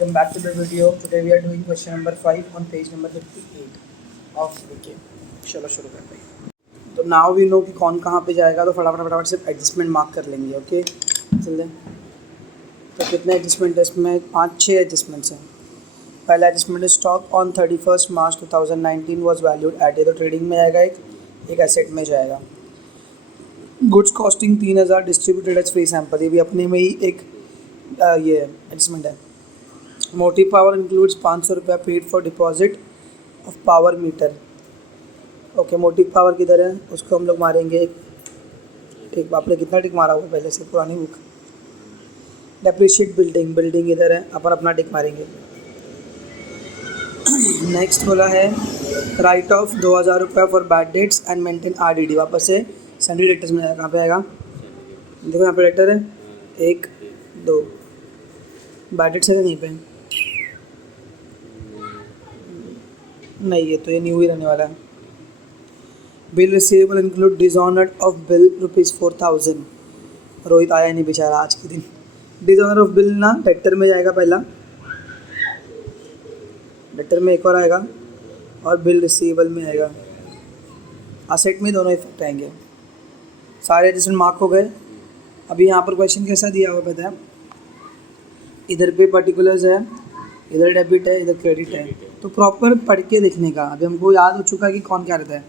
welcome back to the video. Today we are doing question number 5 on page number 58 of VK. चलो शुरू करते हैं. तो now we know कि कौन कहाँ पे जाएगा, तो फटाफट से एडजस्टमेंट मार्क कर लेंगे. ओके चलिए. तो कितने एडजस्टमेंट है इसमें? 5-6 एडजस्टमेंट्स हैं. पहला adjustment stock on 31 March 2019 was valued at. ये तो ट्रेडिंग में आएगा, एक एसेट में जाएगा. Goods costing 3000 distributed as free sample. ये भी अपने में ही एक ये एडजस्टमेंट है. मोटिव पावर इंक्लूड्स 500 रुपया paid for deposit of power meter. Okay, motive power किधर है, उसको हम लोग मारेंगे एक. आपने कितना टिक मारा हुआ पहले से पुरानी बुक. डेप्रिशिएट बिल्डिंग इधर है, अपन अपना टिक मारेंगे. नेक्स्ट बोला है राइट ऑफ 2000 रुपया for bad debts and maintain RDD. वापस से सैंडरी डेटर्स में कहाँ पे आएगा? देखो यहाँ पे डेटर है 1 2. बैड डेट्स है कहीं पे? नहीं, ये तो ये न्यू ही रहने वाला है. Bill receivable include dishonour of bill ₹4000. Rohit आया नहीं बेचारा आज के दिन. डिसऑनर ऑफ बिल ना डेटर में जाएगा पहला, डेटर में एक और आएगा और बिल रिसीवेबल में आएगा. असेट में दोनों इफेक्ट आएंगे. सारे एडजस्टमेंट मार्क हो गए. अभी यहाँ पर क्वेश्चन कैसा दिया हुआ पता है? इधर पे पर्टिकुलर्स है, इधर डेबिट है, इधर क्रेडिट है. तो प्रॉपर पढ़ के देखने का. अभी हमको याद हो चुका है कि कौन क्या रहता है.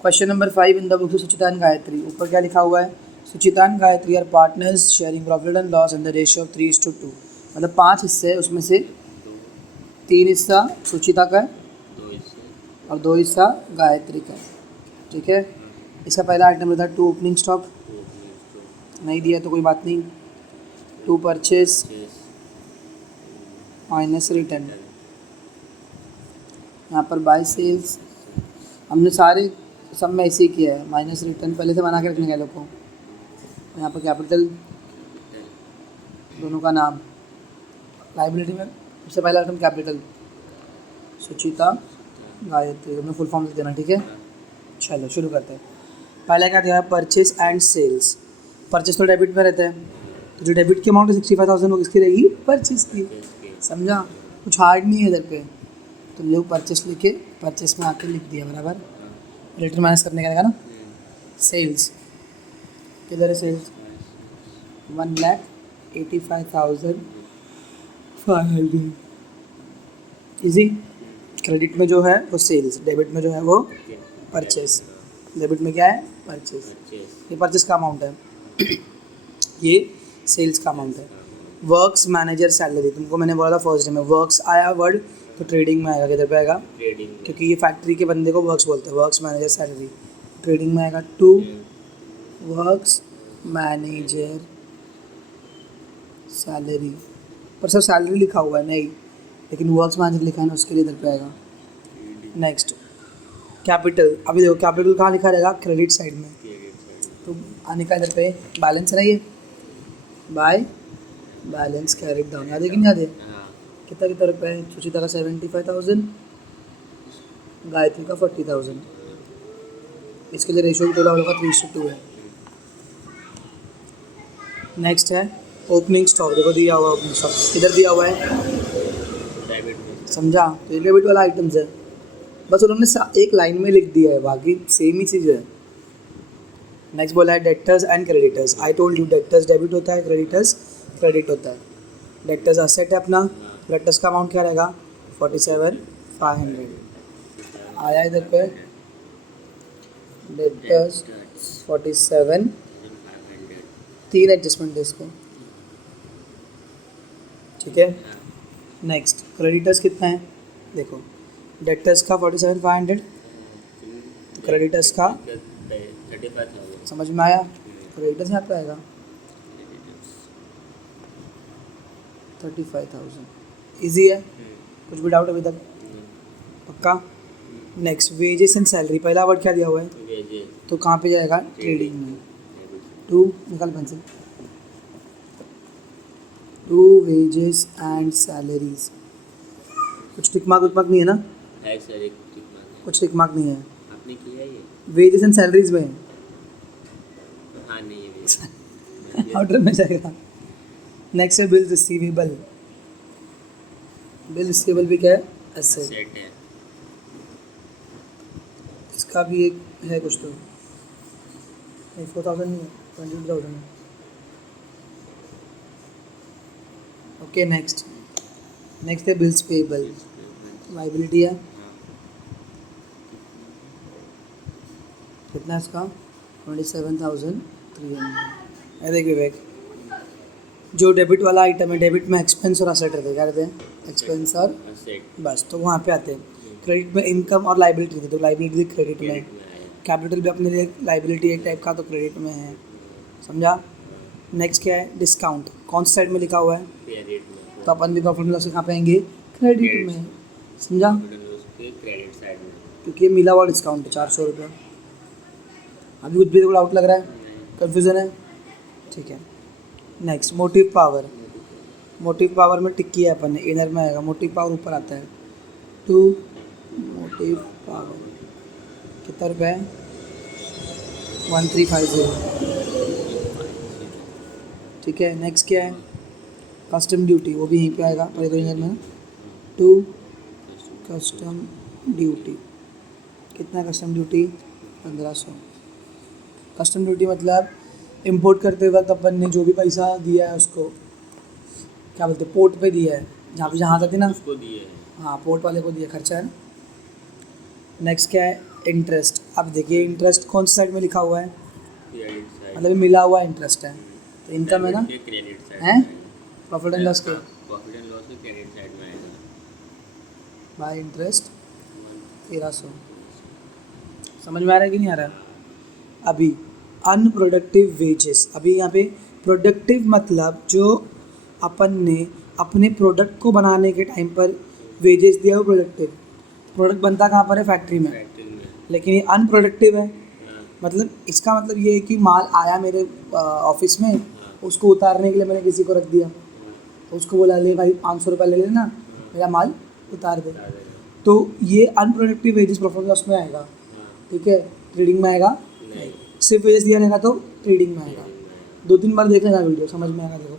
Question number 5 in the book Suchita and Gayatri. ऊपर क्या लिखा हुआ है? Suchita and Gayatri are partners sharing profit and loss in the ratio of 3:2. मतलब 5 हिस्से है, उसमें से 3 हिस्सा सुचिता का है और 2 हिस्सा गायत्री का है. ठीक है. इसका पहला आइटम रहता है 2 ओपनिंग स्टॉक. नहीं दिया तो कोई बात नहीं. 2 परचेज माइनस रिटर्न. यहाँ पर बाय सेल्स हमने सारे सब में ऐसे ही किया है. माइनस रिटर्न पहले से बना के रखने का लोग को. यहाँ पर कैपिटल दोनों का नाम. लाइबिलिटी में सबसे पहला आइटम कैपिटल सुचिता गायत्री. तुमने फुल फॉर्म से देना. ठीक है. चलो शुरू करते हैं. पहला क्या दिया है? Purchase and sales. परचेज तो डेबिट में रहता है, तो जो डेबिट की अमाउंट है 65,000 वो किसकी रहेगी? परचेज की. समझा? कुछ हार्ड नहीं है इधर पे. तो लोग परचेस लिखे, परचेस में आके लिख दिया बराबर. रिटर्न माइनस करने का रहेगा ना. सेल्स किधर है? सेल्स 1,85,500. इजी. क्रेडिट में जो है वो सेल्स, डेबिट में जो है वो परचेस. डेबिट में क्या है? परचेस. ये परचेस का अमाउंट है, ये सेल्स का अमाउंट है. Works manager salary. तुमको मैंने बोला था फर्स्ट डे में वर्क्स आया वर्ड तो ट्रेडिंग में आएगा. किधर पे आएगा? ट्रेडिंग. क्योंकि ये फैक्ट्री के बंदे को वर्क्स बोलते हैं. वर्क्स मैनेजर सैलरी ट्रेडिंग में आएगा. 2 वर्क्स मैनेजर सैलरी. पर सब सैलरी लिखा हुआ है नहीं, लेकिन वर्क्स मैनेजर लिखा है ना, उसके लिए इधर पे आएगा. Next capital. अभी देखो कैपिटल कहाँ लिखा रहेगा? क्रेडिट साइड में. तो आने का इधर पे बैलेंस रही है. By balance carried down. याद है कि नहीं याद है? कितना रुपये है? सुचिता का 75,000, गायत्री का 40,000. इसके लिए रेशियो भी थोड़ा होगा 3:2 है. नेक्स्ट है ओपनिंग स्टॉक. देखो दिया हुआ ओपनिंग स्टॉक इधर दिया हुआ है. समझा? तो ये डेबिट वाला आइटम्स है. बस उन्होंने एक लाइन में लिख दिया है, बाकी सेम ही चीज़ है. नेक्स्ट बोला है debtors and creditors. I told you debtors debit होता है, क्रेडिटर्स क्रेडिट होता है. डेटर्स असेट है अपना. क्रेडिटर्स का अमाउंट क्या रहेगा? 47,500 आया इधर पे. डेटर्स 47. 3 एडजस्टमेंट है इसको. ठीक है. नेक्स्ट क्रेडिटर्स कितना है? देखो डेटर्स का 47,500, क्रेडिटर्स का 35,000. समझ में आया? क्रेडिटर्स यहाँ पे आएगा 35,000. ईजी है. कुछ भी डाउट अभी तक? पक्का. Next wages and salary. पहला वर्ड क्या दिया हुआ है? तो कहाँ पे जाएगा? ट्रेडिंग में. 2 निकाल पेंसिल. 2 wages and salaries. कुछ टिक मार्क नहीं है ना? कुछ टिक मार्क नहीं है. आपने किया ये वेजेस एंड सैलरीज में? हाँ नहीं है. ऑर्डर में जाएगा. नेक्स्ट है बिल्स रिसीवेबल. बिल रिसीवेबल भी क्या है, एसेट। सेट है। इसका भी एक है कुछ तो नहीं, 4,000 नहीं है, 22,000 है। ओके नेक्स्ट, नेक्स्ट है बिल्स पेबल, लाइबिलिटी है। कितना है इसका, 27,300। देख विवेक, जो डेबिट वाला आइटम है, डेबिट में एक्सपेंस और असेट रहते हैं, क्या रहते हैं, एक्सपेंस और सेट। बस, तो वहाँ पे आते हैं। क्रेडिट में इनकम और लाइबिलिटी रहती है, तो लाइबिलिटी क्रेडिट में है। क्रेडिट में आएगा। कैपिटल भी अपने लिए लाइबिलिटी एक टाइप का, तो क्रेडिट में है, समझा। नेक्स्ट क्या है, डिस्काउंट, कौन सी साइड में लिखा हुआ है, क्रेडिट में। तो अपन भी प्रॉफिट एंड लॉस कहाँ पे आएंगे, क्रेडिट में, समझा, प्रॉफिट एंड लॉस के क्रेडिट साइड में। क्योंकि ये मिला हुआ डिस्काउंट है 400 रुपये। अभी कुछ भी देखो डाउट लग रहा है, कन्फ्यूज़न है, ठीक है। Next motive power, motive power में टिक्की है अपन ने, इनर में आएगा, मोटिव पावर ऊपर आता है। टू मोटिव पावर कितना रुपये है, 1350, ठीक है। नेक्स्ट क्या है, कस्टम ड्यूटी, वो भी यहीं पे आएगा, पर इनर में। टू कस्टम ड्यूटी, कितना है कस्टम ड्यूटी, 1500। कस्टम ड्यूटी मतलब इंपोर्ट करते वक्त अपन ने जो भी पैसा दिया है उसको क्या बोलते हैं, पोर्ट पे दिया है, जहाँ पे जहाँ जाती ना, उसको दिए हैं। हाँ पोर्ट वाले को दिया, खर्चा है ना। नेक्स्ट क्या है, इंटरेस्ट। अब देखिए इंटरेस्ट कौन सी साइड में लिखा हुआ है, क्रेडिट साइड। मतलब मिला हुआ इंटरेस्ट है, तो इनकम है ना, के क्रेडिट साइड है में प्रॉफिट एंड लॉस के, प्रॉफिट एंड लॉस के क्रेडिट साइड में आएगा। Bye interest 1300। समझ में आ रहा है कि नहीं आ रहा है। अभी अनप्रोडक्टिव वेजेस, अभी यहाँ पे प्रोडक्टिव मतलब जो अपन ने अपने प्रोडक्ट को बनाने के टाइम पर वेजेस दिया, वो प्रोडक्टिव। प्रोडक्ट बनता कहाँ पर है, फैक्ट्री में, फैक्ट्री में। लेकिन ये अनप्रोडक्टिव है। हाँ, मतलब इसका मतलब ये है कि माल आया मेरे ऑफिस में, हाँ, उसको उतारने के लिए मैंने किसी को रख दिया, तो उसको बोला ले भाई 500 रुपये ले लेना, मेरा माल उतार दे, बता देगा। तो ये अनप्रोडक्टिव वेजेस प्रॉफिट लॉस में आएगा, हाँ, ठीक है। ट्रेडिंग में आएगा नहीं, सिर्फ वेजेस दिया रहेगा तो ट्रेडिंग में आएगा। क्रेडिट में आएगा। 2-3 बार देख लेना वीडियो, समझ में आएगा। देखो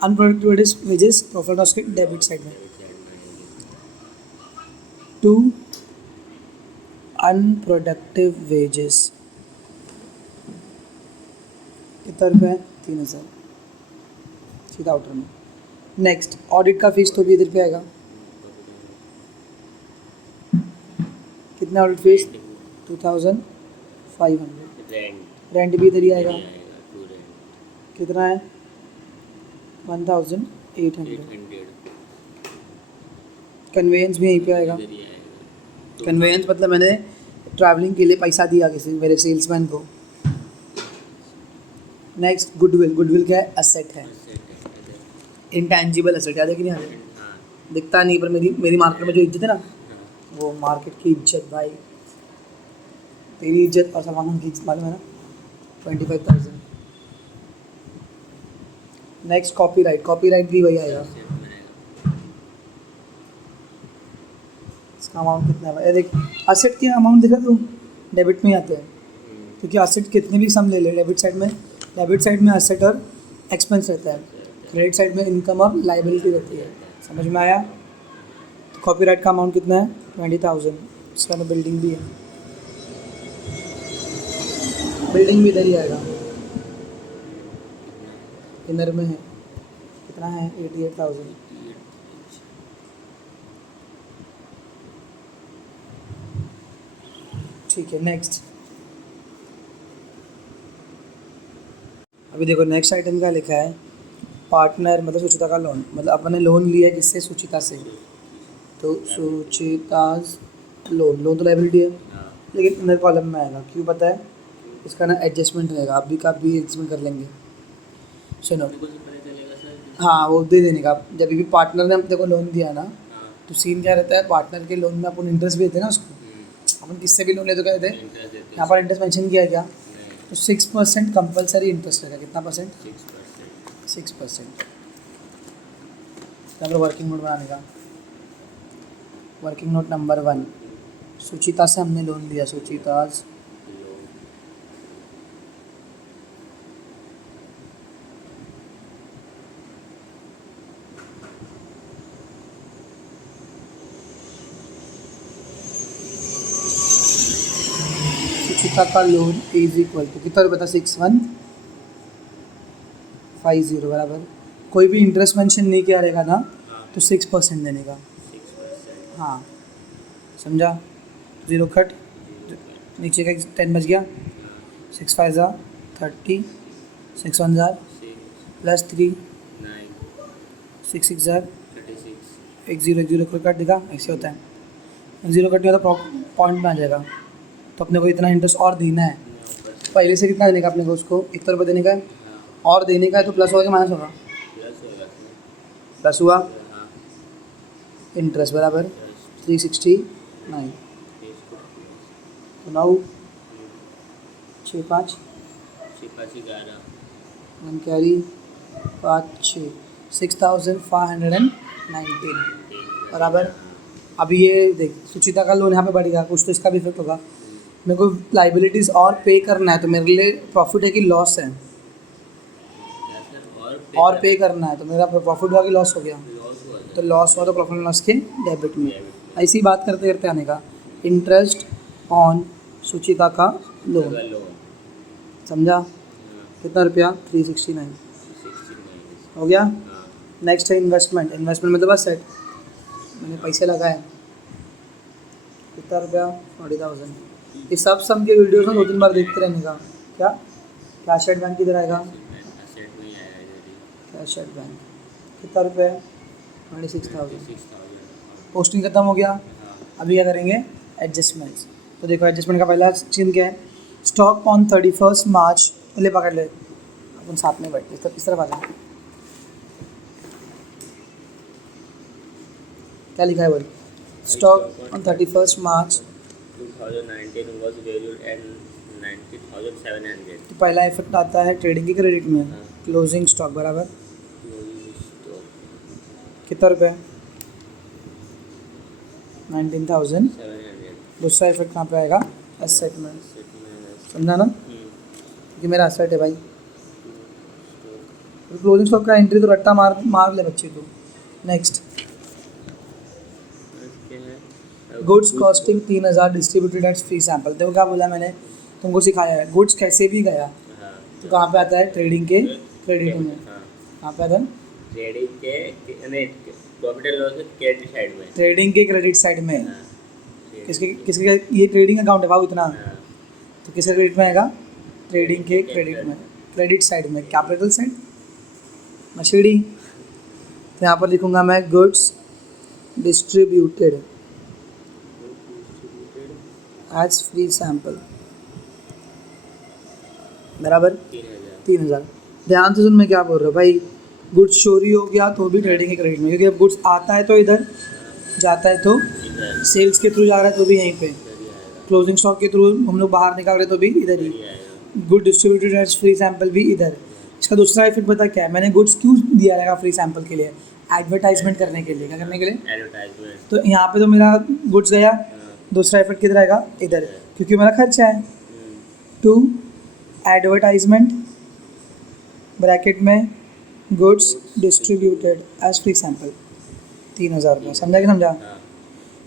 अनप्रोडक्टिव वेजेस प्रॉफिट लॉस के डेबिट साइड में। क्रेडिट साइड में आएगी। टू अनप्रोडक्टिव वेजेस कितना रुपये है, 3,000, सीधा आउटर में। नेक्स्ट ऑडिट का फीस तो भी इधर पे आएगा, कितना ऑडिट फीस, 2,500। रेंट। रेंट भी इधर ही आएगा, टू रेंट। कितना है, 1,800। 800 कन्वेंस भी यहीं पे आएगा। इधर ही आएगा। कन्वेंस मतलब मैंने ट्रैवलिंग के लिए पैसा दिया किसी मेरे सेल्समैन को। नेक्स्ट गुडविल, गुडविल क्या है, असेट है, इंटैंजिबल असेट, याद है कि नहीं याद है, हाँ, दिखता नहीं, पर मेरी मेरी मार्केट में जो इज्जत है ना, हाँ, वो मार्केट की इज्जत भाई, तेरी इज्जत और सलमान खान की इज्जत मालूम है ना, 25,000। नेक्स्ट कॉपीराइट, कॉपीराइट भी वही आएगा, सेट में आएगा। इसका अमाउंट कितना है, देख असेट के अमाउंट दिखा तू, डेबिट में ही आते हैं, क्योंकि असेट कितने भी सम ले ले, डेबिट साइड में असेट और एक्सपेंस रहता है, क्रेडिट साइड में इनकम और लाइबिलिटी रहती है। समझ में आया। कॉपीराइट का अमाउंट कितना है, 20,000। इसका तो बिल्डिंग भी है, बिल्डिंग भी इधर ही आएगा, इनर में है, कितना है, 88,000। ठीक है नेक्स्ट। अभी देखो नेक्स्ट आइटम क्या लिखा है, पार्टनर मतलब सुचिता का लोन, मतलब अपन ने लोन लिया है किससे, सुचिता से, तो सुचिताज लोन, लोन तो लाइबिलिटी है, हाँ, लेकिन इनर कॉलम में आएगा, क्यों पता है, इसका ना एडजस्टमेंट रहेगा, अभी का भी एडजस्टमेंट कर लेंगे, सुनो। मेरे को तो पता चलेगा सर। हाँ वो दे देने का, जब भी पार्टनर ने अपने को लोन दिया ना, हाँ, तो सीन क्या रहता है, पार्टनर के लोन में अपन इंटरेस्ट भी देते हैं ना उसको, अपन किससे भी लोन ले तो क्या देते हैं, इंटरेस्ट देते यहाँ पर इंटरेस्ट मेंशन किया है क्या, नहीं, तो 6% कंपलसरी इंटरेस्ट रहेगा, कितना परसेंट, 6%। 6%। चलो वर्किंग नोट बनाने का, वर्किंग नोट नंबर 1, सुचिता से हमने लोन लिया, सुचिताज लोन। सुचिता का लोन इज इक्वल टू कितना रुपये था 6150 बराबर। कोई भी इंटरेस्ट मेंशन नहीं किया रहेगा ना तो 6% देने का। 6%। हाँ समझा, जीरो कट, नीचे का 10 बच गया, 6 5 ज़ा 30, 6 1 ज़ा 6 प्लस 3, 9 6 6 ज़ा 36। एक जीरो कट दिखा, ऐसे होता है। जीरो कट नहीं होता पॉइंट में आ जाएगा, तो अपने को इतना इंटरेस्ट और देना है। पहले से कितना देने का अपने को, उसको 1 रुपये देने का है और देने का है, तो प्लस होगा कि माइनस होगा? प्लस होगा। प्लस हुआ, हाँ इंटरेस्ट बराबर 369। तो 9 6 5 11। 1 कैरी 5 6 6519 बराबर। अभी ये देख, सुचिता का लोन यहाँ पे बढ़ेगा, कुछ तो इसका भी इफेक्ट होगा। मेरे को लाइबिलिटीज़ और पे करना है, तो मेरे लिए प्रॉफिट है कि लॉस है? और पे करना है, तो मेरा प्रॉफिट हुआ कि लॉस हो गया? तो लॉस हुआ तो प्रॉफिट लॉस के डेबिट में। ऐसी बात करते करते आने का, इंटरेस्ट ऑन सुचिता का लोन, समझा? कितना रुपया? 369 हो गया। नेक्स्ट है इन्वेस्टमेंट। इन्वेस्टमेंट मतलब असेट, मैंने पैसे लगाए, कितना रुपया? 40,000। ये सब सम के वीडियोस में 2-3 बार देखते रहने का। क्या कैश एट बैंक किधर आएगा? कैश एट बैंक कितना रुपया है? 26,000। पोस्टिंग खत्म हो गया। अभी क्या करेंगे? एडजस्टमेंट्स। तो देखो एडजस्टमेंट का पहला चिन्ह क्या है? स्टॉक ऑन 31 मार्च। ले पकड़ ले, अपन साथ में बैठते, इस तरफ आ जाए। क्या लिखा है बोल? Stock on 31 March 2019 was valued at 90,700। तो पहला इफेक्ट आता है ट्रेडिंग के क्रेडिट में, क्लोजिंग स्टॉक बराबर कितना रुपये? 19,700। दूसरा इफेक्ट कहाँ पे आएगा? एसेट में, समझा ना? क्योंकि मेरा एसेट है भाई। क्लोजिंग स्टॉक का एंट्री तो रट्टा मार ले बच्चे को। Next, goods costing 3,000 distributed at free sample. देखो क्या बोला मैंने तुमको, सिखाया है गुड्स कैसे भी गया तो कहाँ पे आता है? ट्रेडिंग के क्रेडिट में। कहाँ पे आता है? ट्रेडिंग के profit and loss credit side में। ट्रेडिंग के क्रेडिट साइड में। किसके किसके? ये ट्रेडिंग अकाउंट है बाबू इतना, तो किसके क्रेडिट में आएगा? ट्रेडिंग के क्रेडिट में, क्रेडिट साइड में, कैपिटल साइड मशीडी। तो यहाँ पर लिखूँगा मैं goods distributed as free sample बराबर 3,000। ध्यान से सुन, मैं क्या बोल रहा हूँ भाई। गुड्स चोरी हो गया तो भी ट्रेडिंग के क्रेडिट में, क्योंकि अब गुड्स आता है तो इधर, जाता है तो सेल्स के थ्रू जा रहा है तो भी यहीं पे, क्लोजिंग स्टॉक के थ्रू हम लोग बाहर निकाल रहे तो भी इधर ही, good distributed as free sample भी इधर। इसका दूसरा इफेक्ट पता क्या है? मैंने गुड्स क्यों दिया रहेगा फ्री सैंपल के लिए? एडवर्टाइजमेंट करने के लिए। क्या करने के लिए? एडवर्टाइजमेंट। तो यहाँ पे तो मेरा गुड्स गया, दूसरा इफेक्ट किधर आएगा? इधर, क्योंकि मेरा खर्चा है। टू एडवर्टाइजमेंट ब्रैकेट में goods distributed as free sample 3,000 रुपये। समझा कि समझा?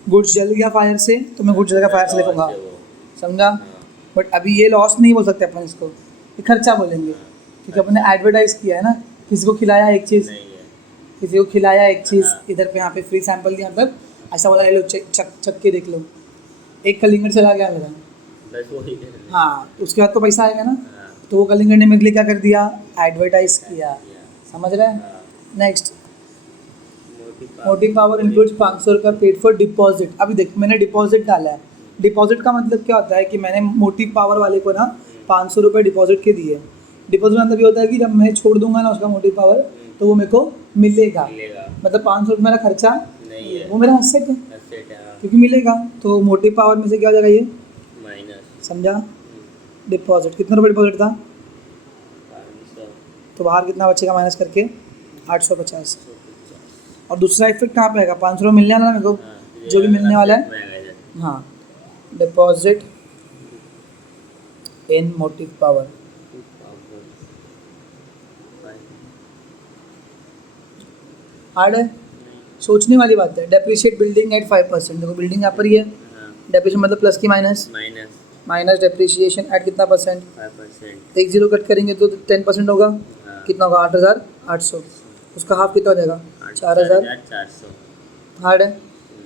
गुड्स जल गया फायर से तो मैं गुड्स जल गया फायर से लिखूँगा, समझा? बट अभी ये लॉस नहीं बोल सकते अपन, इसको ये खर्चा बोलेंगे, क्योंकि अपन ने एडवर्टाइज किया है ना। किसी को खिलाया एक चीज़, किसी को खिलाया एक चीज़, इधर पे यहाँ पे फ्री सैंपल दिया, मतलब ऐसा बोला, लो चक के देख लो, एक कलिंगड़ चला गया मेरा, बस वही। हाँ, उसके बाद तो पैसा आएगा ना। तो वो कलिंगड़ ने मेरे लिए क्या कर दिया? एडवर्टाइज किया। समझ रहे हैं? नेक्स्ट, मोटिव पावर इंक्लूड्स 500 रुपये पेड फॉर डिपॉजिट। अभी देख, मैंने डिपॉजिट डाला है। डिपॉजिट का मतलब क्या होता है कि मैंने मोटिव पावर वाले को ना 500 रुपये डिपॉजिट के दिए। डिपॉजिट मतलब ये होता है कि जब मैं छोड़ दूंगा ना उसका मोटिव पावर, तो वो मेरे को मिलेगा। मतलब 500 रुपये मेरा खर्चा नहीं है, वो मेरा एसेट है, क्योंकि मिलेगा। तो मोटिव पावर में से क्या हो जाएगा? ये माइनस। समझा? डिपॉजिट कितना रुपये डिपॉजिट था? 500। तो बाहर कितना बचेगा माइनस करके? 850। और दूसरा इफेक्ट कहाँ पे आएगा? 500 मिलने वाला मेरे को, जो भी मिलने वाला है। हाँ, deposit in motive power. Hard है, सोचने वाली बात है। Depreciate building at 5%। देखो बिल्डिंग यहाँ पर ही है, डेप्रिशिएट मतलब प्लस की माइनस, माइनस डेप्रिसिएशन एट कितना परसेंट, 5%। एक जीरो कट करेंगे तो 10% होगा, हाँ। कितना होगा 8,800, उसका हाफ कितना हो जाएगा 4,000, 4,400। हार्ड है।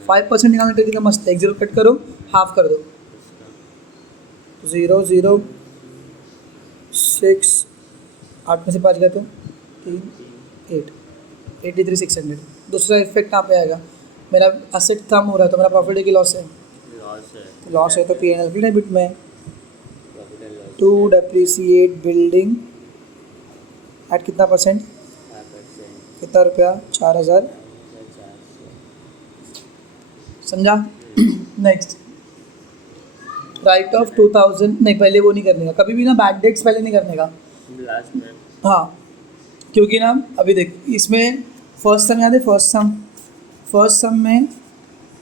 5% निकालने के लिए कितना मस्त है, एक जीरो कट करो हाफ कर दो, 0 0 6, 8 में से 5 गया तो 3 8, 83,600। दूसरा इफेक्ट कहाँ पे आएगा, मेरा असेट कम हो रहा है तो मेरा प्रॉफिट है कि लॉस है, लॉस है। लॉस है तो P&L की डेबिट में profit and loss. To depreciate building at कितना परसेंट, 5%। कितना रुपया 4,000, 4,400। समझा। नेक्स्ट राइट ऑफ 2,000, नहीं पहले वो नहीं करने का कभी भी ना, बैड डेट्स पहले नहीं करने का। लास्ट में। हाँ, क्योंकि ना अभी देख इसमें फर्स्ट सम याद है, फर्स्ट सम में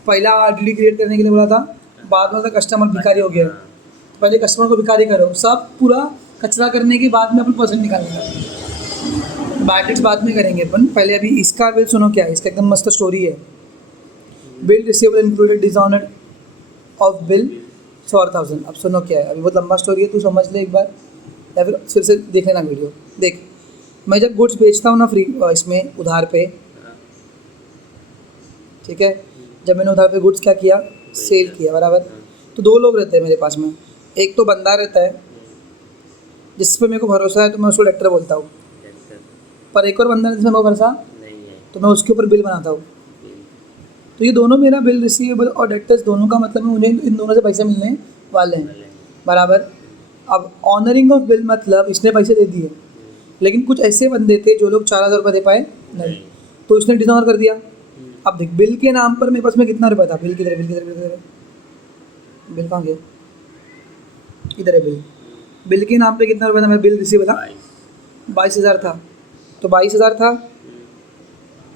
पहला RDD क्रिएट करने के लिए बोला था, बाद में कस्टमर भिखारी हो गया है। तो पहले कस्टमर को भिखारी करो, सब पूरा कचरा करने के बाद में अपन परसेंट निकालने का, बैड डेट्स बाद में करेंगे अपन, पहले अभी इसका बिल सुनो क्या है, इसका एकदम मस्त स्टोरी है। Bill receivable included dishonour of bill 4,000। अब सुनो क्या है, अभी बहुत लंबा स्टोरी है, तू समझ ले एक बार या फिर से देख लेना वीडियो। देख, मैं जब गुड्स बेचता हूँ ना फ्री इसमें उधार पे, ठीक है, जब मैंने उधार पे गुड्स क्या किया, सेल किया, बराबर। तो दो लोग रहते हैं मेरे पास में, एक तो बंदा रहता है जिस पे मेरे को भरोसा है तो मैं उसको डेक्टर बोलता हूँ, पर एक और बंदा जिसमें मेरे को भरोसा नहीं है तो मैं उसके ऊपर बिल बनाता हूँ। तो ये दोनों मेरा बिल रिसीवेबल और डेक्टर्स दोनों का मतलब है मुझे इन दोनों से पैसे मिलने वाले हैं, बराबर। अब ऑनरिंग ऑफ बिल मतलब इसने पैसे दे दिए, लेकिन कुछ ऐसे बंदे थे जो लोग 4,000 रुपये दे पाए नहीं, तो इसने डिसऑनर कर दिया। अब देख, बिल के नाम पर मेरे पास में कितना रुपया था, बिल किधर है, बिल कहाँ गया, इधर है बिल, बिल के नाम पे कितना रुपया था, मेरा बिल रिसीवेबल था 22,000 था, तो 22,000 था,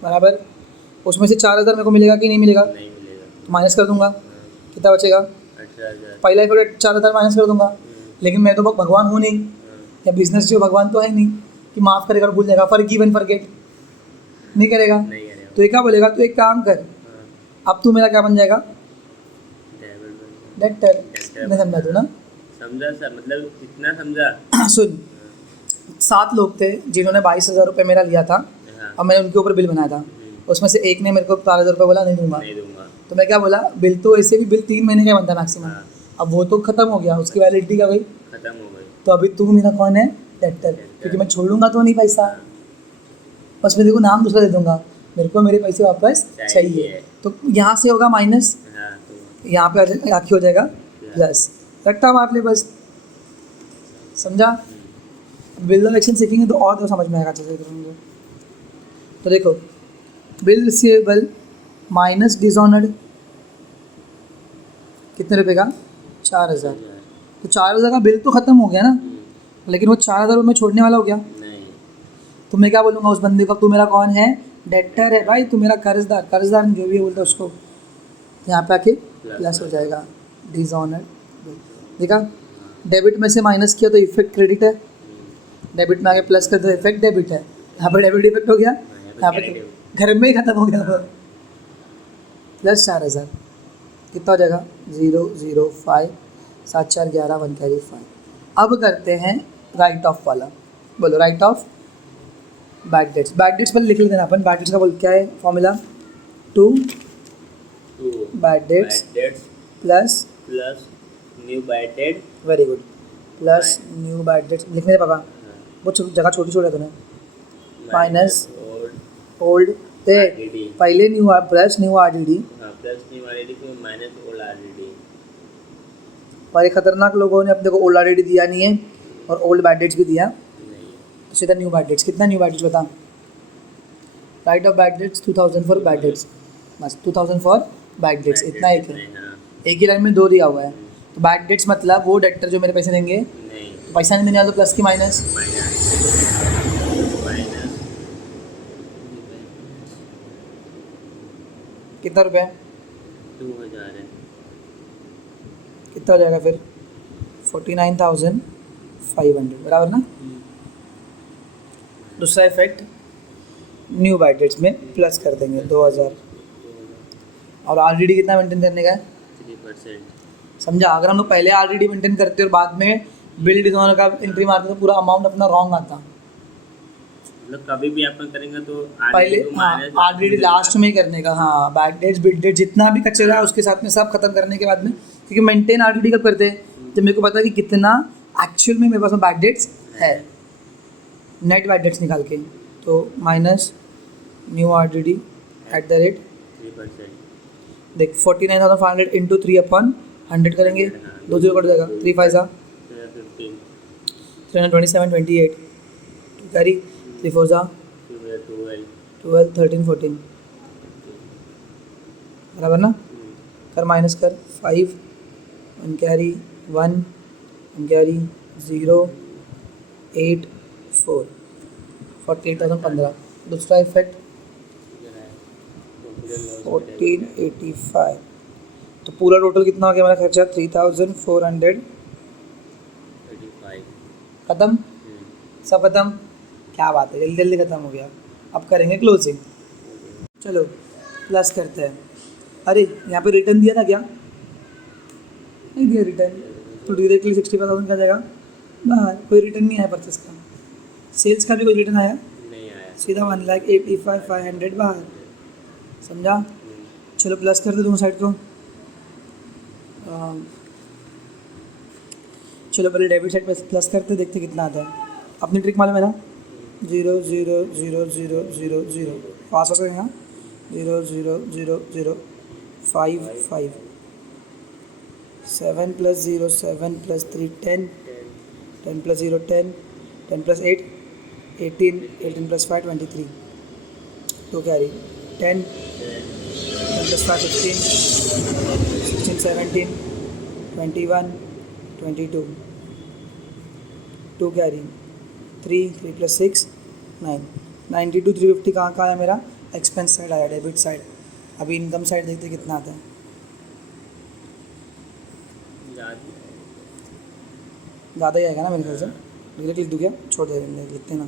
बराबर। उसमें से 4,000 मेरे को मिलेगा कि नहीं मिलेगा, नहीं मिलेगा। तो माइनस कर दूंगा, कितना बचेगा 18,000। पहला ही 4,000 माइनस कर दूंगा। लेकिन मैं तो भगवान हूँ नहीं, या बिजनेस जो भगवान तो है नहीं कि माफ़ करेगा और भूल जाएगा, फॉरगिव एंड फॉरगेट नहीं करेगा। नहीं करेगा। तो ये क्या बोलेगा, तू एक काम कर, अब तू मेरा क्या बन जाएगा, डेक्टर। नहीं समझा तू ना, समझा सर, मतलब इतना समझा। सुन, 7 लोग थे जिन्होंने 22,000 रुपये मेरा लिया था हाँ। और मैंने उनके ऊपर बिल बनाया था, उसमें से एक ने मेरे को 4,000 रुपये बोला नहीं दूंगा, नहीं दूंगा। तो मैं क्या बोला, बिल तो ऐसे भी बिल 3 महीने का बनता है मैक्सिमम, हाँ। अब वो तो ख़त्म हो गया, उसकी वैलिडिटी क्या गई, खत्म हो गई। तो अभी तू मेरा कौन है, डेक्टर, क्योंकि मैं छोड़ूंगा तो नहीं पैसा, बस मैं देखो नाम दूसरा दे दूंगा, मेरे को मेरे पैसे वापस चाहिए। तो यहाँ से होगा माइनस, हाँ, तो यहाँ पे आखिर हो जाएगा प्लस, रट्टा मार ले बस, समझा। बिल ऑफ एक्शन सीखेंगे तो और तो समझ में आएगा अच्छे से मुझे। तो देखो, बिल रिसीवेबल माइनस डिसऑनर्ड कितने रुपए का, 4,000। तो 4,000 का बिल तो ख़त्म हो गया ना, लेकिन वो 4,000 रुपये में छोड़ने वाला हो गया। नहीं। तो मैं क्या बोलूँगा उस बंदे को, तू मेरा कौन है, डेक्टर है भाई, तू मेरा कर्जदार, कर्जदार जो भी है बोलता है उसको, यहाँ पे आके प्लस हो जाएगा डिसऑनर्ड। देखा, डेबिट में से माइनस किया तो इफेक्ट क्रेडिट है, डेबिट में आगे प्लस कर तो इफेक्ट डेबिट है, यहाँ पर डेबिट इफेक्ट हो गया, यहाँ पे घर में ही ख़त्म हो गया। प्लस 4,000 कितना हो जाएगा, 0 0 5 7 4 11 1 कैरी 5। अब करते हैं राइट ऑफ वाला, बोलो right of bad debts. Bad debts पहले लिख लेते हैं अपन, बैड डेट्स का बोल क्या है formula, 2 bad debts plus new bad debt, very good, plus new bad debts लिखने दे पापा, वो जगह छोटी छोटी है तूने, माइनस ओल्ड ते पहले new plus new RDD, plus new RDD फिर माइनस ओल्ड RDD। और ये खतरनाक लोगों ने अपने को ओल्ड RDD दिया नहीं है और ओल्ड बैड डेट्स भी दिया, नहीं। तो सीधा न्यू बैड डेट्स। कितना न्यू बैड डेट्स बता, right of bad debts 2,000 for bad debts, बस 2,000 फॉर बैड डेट्स, इतना एक है, एक ही लाइन में 2 दिया हुआ है। तो बैड डेट्स मतलब वो डेक्टर जो मेरे पैसे देंगे, नहीं, तो पैसा नहीं देने वाला तो प्लस की माइनस, कितना रुपये, 2,000 है। कितना हो जाएगा फिर 49,500, बराबर ना। दूसरा इफेक्ट न्यू बैड डेट्स में प्लस कर देंगे 2,000, और RDD कितना मेंटेन करने का है, 3%। समझा? अगर हम लोग पहले ऑलरेडी मेंटेन करते और बाद में बिल डिसऑनर का एंट्री मारते तो पूरा अमाउंट अपना रॉन्ग आता। मतलब कभी भी अपन करेंगे तो पहले RDD हाँ minus ऑलरेडी लास्ट में ही करने का, हाँ बैक डेट्स बिल डेट जितना भी कचरा है उसके साथ में सब खत्म करने के बाद में, क्योंकि मेंटेन ऑलरेडी कब करते हैं जब मेरे को पता है कि कितना एक्चुअल में मेरे पास में बैक डेट्स है, नेट बैक डेट्स निकाल के, तो minus new already at the rate 3%। देख 49,500 इंटू 3/100 करेंगे, 2 0 कट जाएगा, 3 5 जा 15 327 28 कैरी, 3 4 जा 12 13 14 बराबर ना? कर माइनस कर 5 1 कैरी 1 1 कैरी 0 8 4 48,015। दूसरा इफेक्ट 1485। तो पूरा टोटल कितना हो गया मेरा खर्चा? 3,400 खत्म, सब खत्म। क्या बात है, जल्दी जल्दी खत्म हो गया। अब करेंगे क्लोजिंग। चलो प्लस करते हैं। अरे यहाँ पे रिटर्न दिया था क्या? नहीं दिया रिटर्न, तो डायरेक्टली 65,000 का जाएगा बाहर। कोई रिटर्न नहीं आया परचेस का, सेल्स का भी कोई रिटर्न आया नहीं आया, सीधा 1,85,500 बाहर, समझा? चलो प्लस कर दो दोनों साइड को। चलो पहले डेबिट साइड पे प्लस करते देखते कितना आता है। अपनी ट्रिक मालूम है ना? 0 0 0 0 0 0 पास हो जाएगा। 0 0 0 0 5 5 7 plus 0 7 plus 3 10 10 plus 0 10 10 plus 8 18 18 plus 5 23 तो कैरी 10 10 प्लस 5 16 16 17 21 22 2 कैरी 3 3 प्लस 6 9 92 350 कहाँ आया मेरा? एक्सपेंस साइड आया, डेबिट साइड। अभी इनकम साइड देखते कितना आता है। ज़्यादा ही आएगा ना मेरे ख्याल से। डिग्रेट लिख दूँ क्या? छोड़ दे, लिखते ना।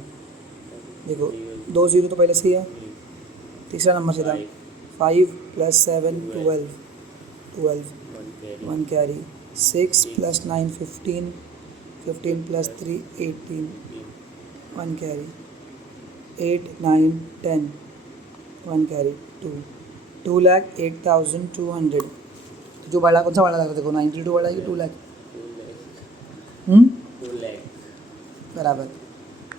देखो 2 0 तो पहले से ही है। तीसरा नंबर से था 5 plus 7 12 12 1 carry 6 plus 9 15 15 plus 3 18 1 carry 8 9 10 1 carry 2,08,200। जो बड़ा कौन सा बड़ा लग रहा है? देखो 92 बड़ा है कि 2 लाख? 2 लाख बराबर।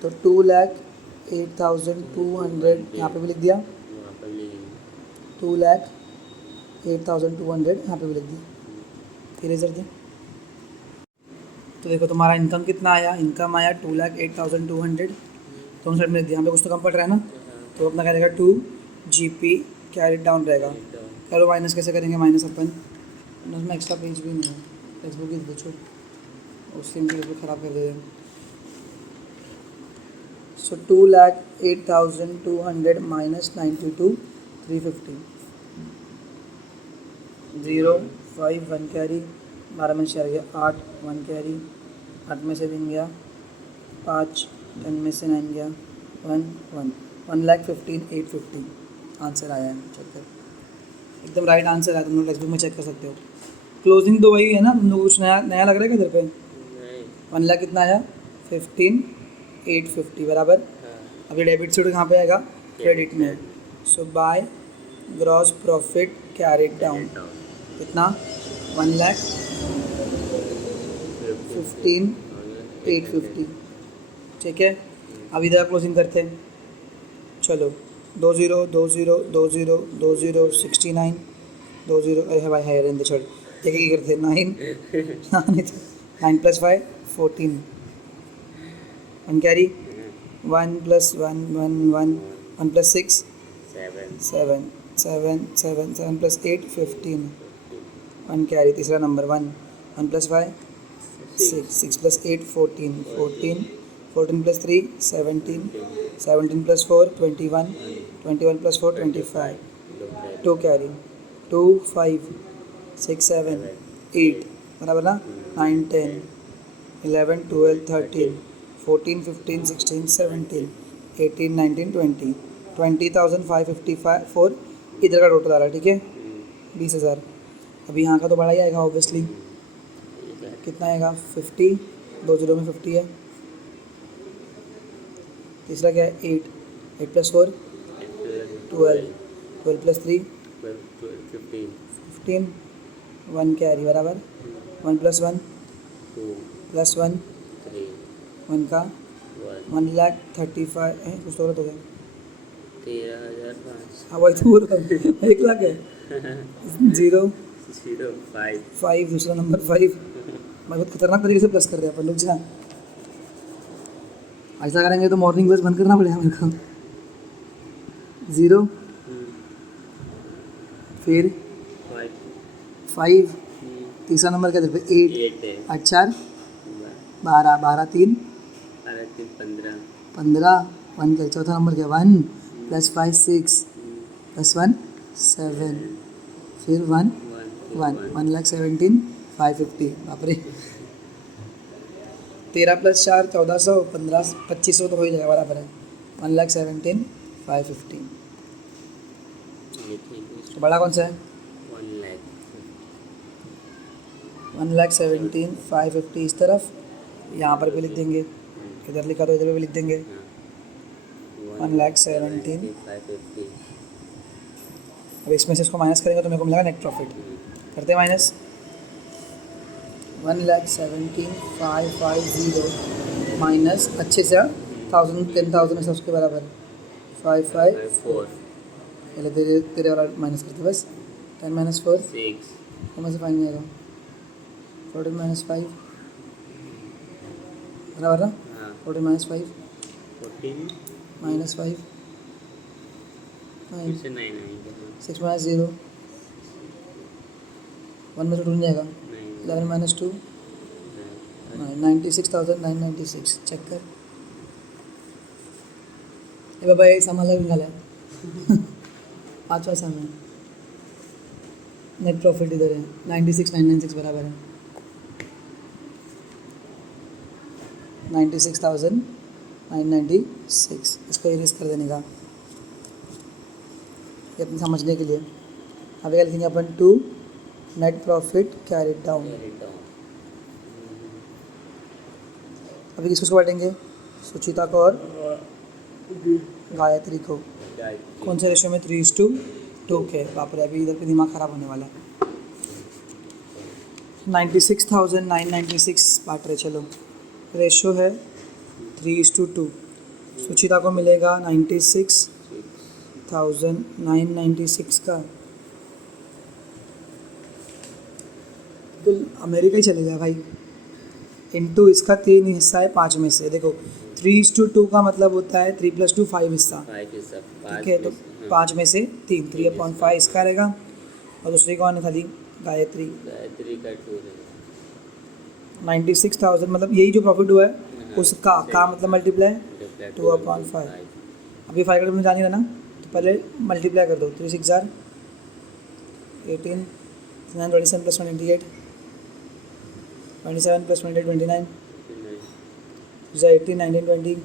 तो 2,08,200 यहाँ पे भी लिख दिया, वहाँ पर ले लेंगे। 2,08,200 यहाँ पे भी लिख दिया। फिर इधर दे। तो देखो तुम्हारा इनकम कितना आया? इनकम आया 2,08,200। दोनों साइड में लिख दिया। यहाँ पे कुछ तो कम पड़ रहा है ना, तो अपना क्या रहेगा 2 GP कैरी डाउन रहेगा। करो माइनस कैसे करेंगे? माइनस अपन उसमें एक्स्ट्रा पेज भी नहीं है, फेसबुक ही छोड़ उस सिम की ख़राब कर दे। सो 2,08,200 माइनस 92,350 0 5 1 कैरी 12 में से आ गया 8 1 कैरी 8 में से 3 गया 5 10 में से 9 गया 1 1 1,15,850 आंसर आया है। चेक कर, एकदम राइट आंसर आया। तुम लोग टेक्स्ट बुक में चेक कर सकते हो। क्लोजिंग तो वही है ना? तुम लोग कुछ नया नया लग रहा है क्या इधर पे? 1 लाख कितना आया? 15,850 बराबर। अभी डेबिट साइड कहाँ पे आएगा? क्रेडिट में। So by gross profit carried down कितना? 1,15,850। ठीक है, अभी इधर क्लोजिंग करते हैं। चलो 2 0 2 0 2 0 2 0 69 2 0 अरे भाई है रेंज छोड़ एक ही करते 9 9 plus 5 14 1 carry 1 plus 1 1 1 1 plus 6 7 7 7 7 plus 8 15 1 carry तीसरा नंबर 1 1 plus 5 6 6 plus 8 14 14 14 plus 3 17 17 plus 4 21 21 plus 4 25 2 carry 2 5 6 7 8 बराबर ना 9 10 11 12 13 14 15 16 17 18 19 20 20,554 इधर का टोटल आ रहा है। ठीक है 20,000। अभी यहाँ का तो बड़ा ही आएगा ऑब्वियसली। कितना आएगा 50, 2 जीरो में 50 है। तीसरा क्या है 8, 8 प्लस 4 12, 12 प्लस 3 15, 1 कैरी बराबर 1 प्लस 1 प्लस 1 1 का 1,35,000 है, कुछ तो गलत हो गया। 13,500 हाँ वही तो बोल रहा हूँ 1 लाख है 0 5 दूसरा नंबर 5। मैं बहुत खतरनाक तरीके से प्लस कर रहे हैं अपन लोग। जहाँ ऐसा करेंगे तो मॉर्निंग बस बंद करना पड़ेगा मेरे को। 0 फिर 5 तीसरा नंबर क्या तेरे पे 8 8 4 12 12 3 15 1 का चौथा नंबर क्या 1 प्लस 5 6 प्लस 1 7 फिर 1 1,17,550 बाप रे। 13 प्लस 4 1400 15 2500 तो हो ही जाएगा बराबर है 1,17,550। तो बड़ा कौन सा है 1,17,550 इस तरफ, यहाँ पर भी लिख देंगे, इधर लिखा तो इधर भी लिख देंगे 1,17,550। अब इसमें से इसको माइनस करेंगे तो मेरे को मिलेगा नेट प्रॉफिट। करते हैं माइनस 1,17,550 माइनस अच्छे से 1000 10,000 है उसके बराबर 554। पहले तेरे वाला माइनस करते बस 10 माइनस 4 कौन से 5 में आएगा 14 माइनस 5 बराबर ना 14 माइनस 5 माइनस 5 6 माइनस 0 1 में से 2 नहीं जाएगा 11 माइनस 2 96,996 चेक कर। ए बाबा ये सामान लग निकाला पाँचवा सामान नेट प्रॉफिट इधर है 96,996 बराबर है 96,996। इसको इरेज कर देने का ये अपने समझने के लिए। अब क्या लिखेंगे अपन to net profit carried down. अभी किसको बांटेंगे सुचिता को और गायत्री को। कौन से रेशियो में 3:2 के। बाप रे अभी इधर पे दिमाग ख़राब होने वाला है। 96,996 बांट रहे चलो। रेशियो है 3:2। सुचिता को मिलेगा 96,996 का। तो अमेरिका ही चलेगा भाई। इनटू इसका 3 हिस्सा है 5 में से। देखो 3:2 का मतलब होता है 3 + 2 5 हिस्सा। ठीक है तो 5 में से 3 3/5 इसका रहेगा। और दूसरी कौन है खाली गायत्री का 2 96,000 मतलब यही जो प्रॉफिट हुआ है उसका का मतलब मल्टीप्लाई 2/5। अभी 5 का जान ही रहा ना तो पहले मल्टीप्लाई कर दो 3 6 18 9 27 + 1 28 27 + 28 29 18 19 20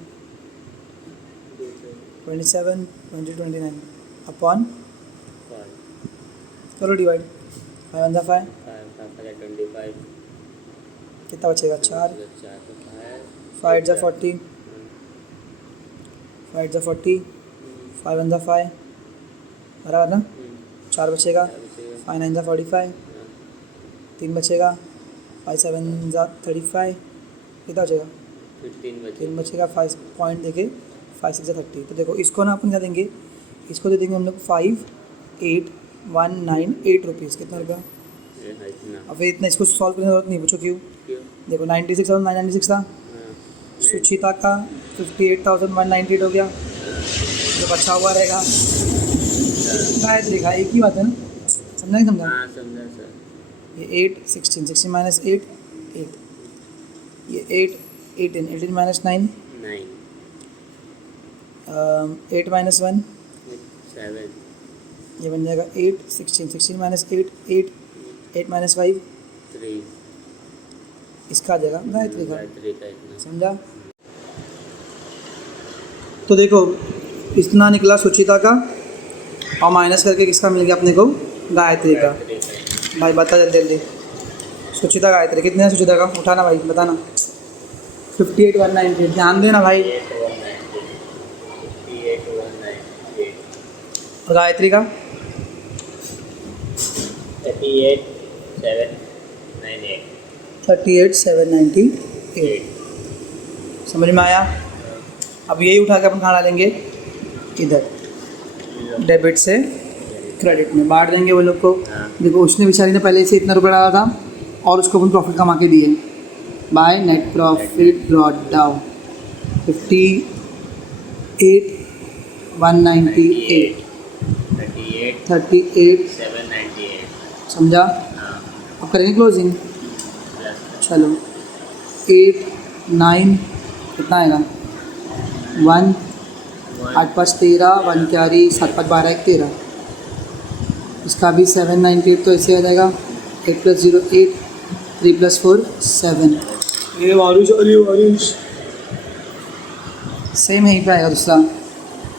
27 20 29 अपॉन करो डिवाइड 5 1 5 कितना बचेगा 4 5 × 40 5 × 40 5 1 5 बराबर ना 4 बचेगा 5 9 45 3 बचेगा 5 7 35 कितना बचेगा 3 बचेगा 5 पॉइंट देके 5 6 30। तो देखो इसको ना अपन क्या देंगे इसको दे देंगे हम लोग 5,8,198 रुपीज़। कितना रुपया अब फिर इतना इसको सॉल्व करने की जरूरत नहीं पूछो क्यों। देखो 96,996 था सुचिता का 58,198 हो गया जो बचा हुआ रहेगा गायत्री का। एक ही बात है ना समझा नहीं समझा ये 8 16 16 माइनस 8 8 ये 8 18 18 माइनस 9 8 माइनस 1 7 ये बन जाएगा 8 16 16 माइनस 8 8 8 माइनस 5 3 इसका आ जाएगा गायत्री का। इतना समझा। तो देखो इतना निकला सुचिता का और माइनस करके किसका मिल गया अपने को गायत्री का। भाई बता जल्दी जल्दी सुचिता गायत्री कितने है सुचिता का? उठाना भाई, बताना। 58,198, ध्यान देना भाई। 58,198 और गायत्री का? 38,798 38,798। समझ में आया? अब यही उठा के अपन कहाँ डालेंगे? इधर, डेबिट से क्रेडिट में बांट देंगे वो लोग को। देखो उसने बेचारी ने पहले से इतना रुपया डाला था और उसको अपन प्रॉफिट कमा के दिए। By net profit brought down 58,198 38,798 समझा? अब करेंगे क्लोजिंग। चलो 8 9 कितना आएगा? 1 8 5 13 1 कैरी 7 5 12 1 13। इसका भी 798 तो ऐसे आ जाएगा। 8 + 0 8 3 + 4 7। ये वारुष सेम यहीं पे आएगा दूसरा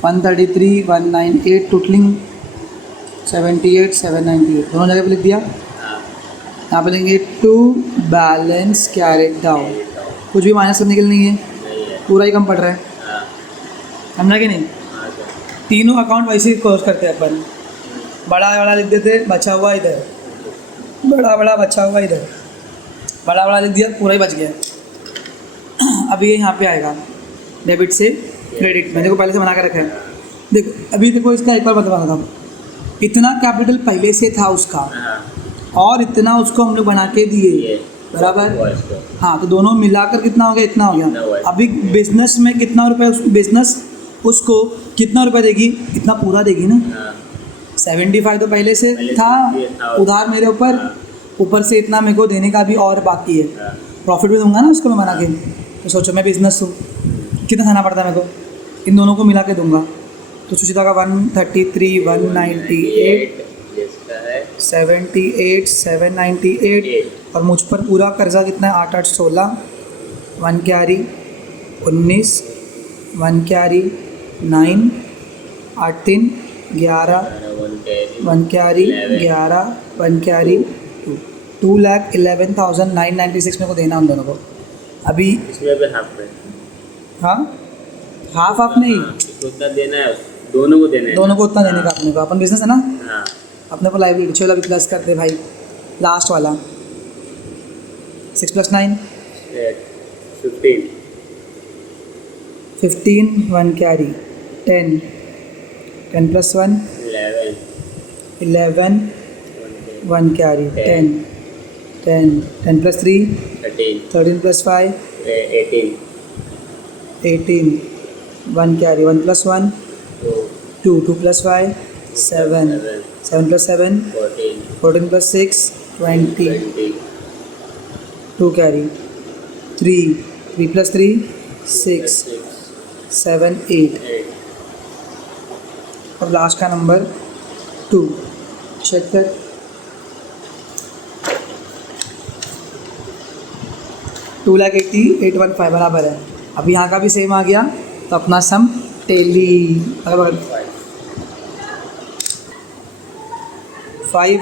133 198 टोटलिंग 78 798 दोनों जगह पे लिख दिया। यहाँ पे लेंगे टू बैलेंस कैरेट डाउन, कुछ भी माइनस करने के लिए नहीं है, पूरा ही कम पड़ रहा है। समझा कि नहीं? तीनों अकाउंट वैसे ही क्लोज करते हैं अपन। बड़ा बड़ा लिख देते, बचा हुआ इधर, बड़ा बड़ा बचा हुआ इधर, बड़ा बड़ा लिख दिया, पूरा ही बच गया। अभी ये यहाँ पे आएगा डेबिट से क्रेडिट में। देखो पहले से बना के रखा है। देखो अभी देखो इसका एक बार बताना था, इतना कैपिटल पहले से था उसका और इतना उसको हम लोग बना के दिए, बराबर? हाँ, तो दोनों मिलाकर कितना हो गया? इतना हो गया। अभी बिजनेस में कितना रुपये, बिजनेस उसको कितना रुपये देगी? इतना पूरा देगी ना। 75 तो पहले से था उधार मेरे ऊपर से इतना मेरे को देने का भी और बाकी है। प्रॉफिट भी दूंगा ना उसको मैं बना के। तो सोचो मैं बिजनेस हूँ, कितना खाना पड़ता है मेरे को, इन दोनों को मिला के दूंगा। तो सुचिता का 133 198 78 798 और मुझ पर पूरा कर्जा कितना है? 8 8 16 1 कैरी 19 1 कैरी 9 8 3 11 1 कैरी 11 1 कैरी 2,11,996 मेरे को देना उन दोनों को। अभी इसमें भी हाफ है। हाँ, हाफ नहीं, उतना देना है, दोनों को देना है, दोनों को उतना देने का अपने को। अपन बिजनेस है ना, हाँ। अपने को लाइबिलिटी। चलो अभी प्लस करते भाई, लास्ट वाला 6 + 9 15 15 1 कैरी 10 10 + 1 11 1 कैरी 10 10 10 + 3 13 + 5 18 1 कैरी 1 + 1 2 2 + 5 7 7 + 7 14 + 6 20 2 कैरी 3 3 + 3 6 7 8 और लास्ट का नंबर 2। चेक कर, 2,80,815 बराबर है। अब यहाँ का भी सेम आ गया तो अपना सम टेली बराबर 5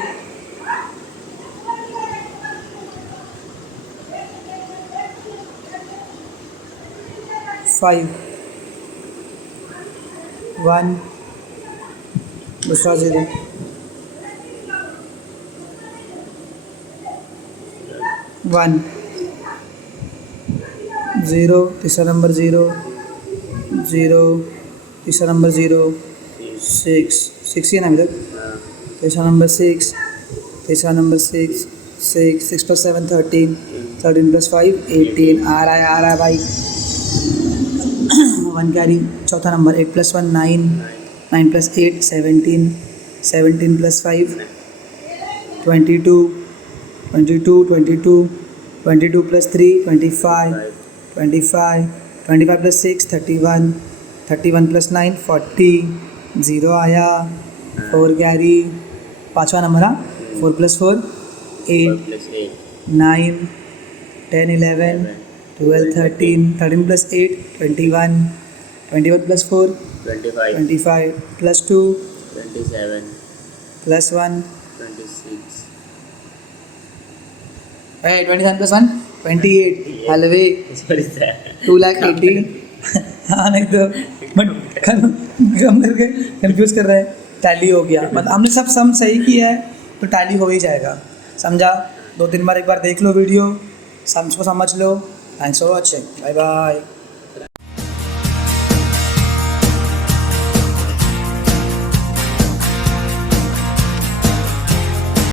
5 1 दूसरा 0 1 0 तीसरा नंबर 0 0 तीसरा नंबर 0 6 6 ही है ना अभी तक। तीसरा नंबर 6 तीसरा नंबर 6 6 6 + 7 13 13 + 5 18 आ रहा है भाई। 1 कैरी चौथा नंबर 8 + 1 9 9 + 8 17 17 + 5 22 22 22 22 + 3 25 25 25 + 6 31 31 + 9 40 0 आया। 4 कैरी पाँचवा नंबर, 4 + 4 8 9 10 11 12 13 13 + 8 21 21 + 4 25 + 2 27 + 1 26 27 plus 1 28 हलवे सॉरी सर 2,80,000 हाँ नहीं तो बट हम करके कंफ्यूज कर रहे हैं। टैली हो गया, मतलब हमने सब सम सही किया है तो टैली हो ही जाएगा, समझा। 2-3 बार एक बार देख लो वीडियो, सम्स को समझ लो। Thanks for watching, bye bye.